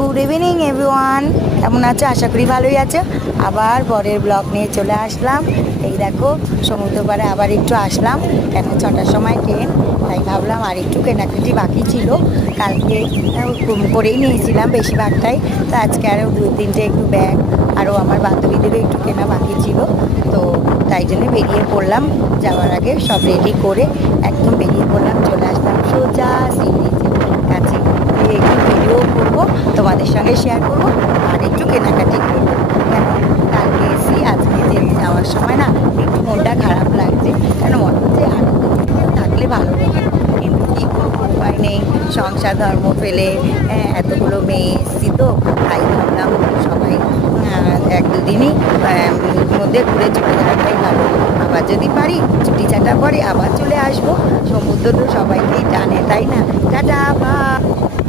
Good evening everyone, কেমন আছো? আশা করি ভালোই আছো। আবার পরের ব্লগ নিয়ে চলে আসলাম। এই দেখো সমুদ্র পাড়ে আবার একটু আসলাম, কেন 6টার সময় ট্রেন, তাই ভাবলাম আর একটু কেনাকাটি বাকি ছিল। কালকে করেই নিয়েছিলাম বেশিরভাগটাই, তো আজকে আরও 2-3টে একটু ব্যাগ আরও আমার বান্ধবীদেরও একটু কেনা বাকি ছিল। তো তাই জন্য বেরিয়ে পড়লাম, যাওয়ার আগে সব রেডি করে একদম বেরিয়ে পড়লাম, চলে আসলাম সোজা সি বিচের কাছে। একটু ভিডিও করবো, তোমাদের সঙ্গে শেয়ার করবো, আর একটু কেনাকাটি করবো। কেন কালকে এসি আজকে যাওয়ার সময় না একটু মনটা খারাপ লাগছে, কেন মনে হচ্ছে আনন্দ থাকলে ভালো লাগে, কিন্তু কী করবো, উপায় নেই। সংসার ধর্ম ফেলে এতগুলো মেয়ে এসছি, তো তাই ভাবলাম সবাই 1-2 দিনই মধ্যে ঘুরে চলে যাওয়াটাই ভালো। আবার যদি পারি ছুটি ছাটা পরে আবার চলে আসবো। সমুদ্র তো সবাইকেই টানে, তাই না? টাটা বা।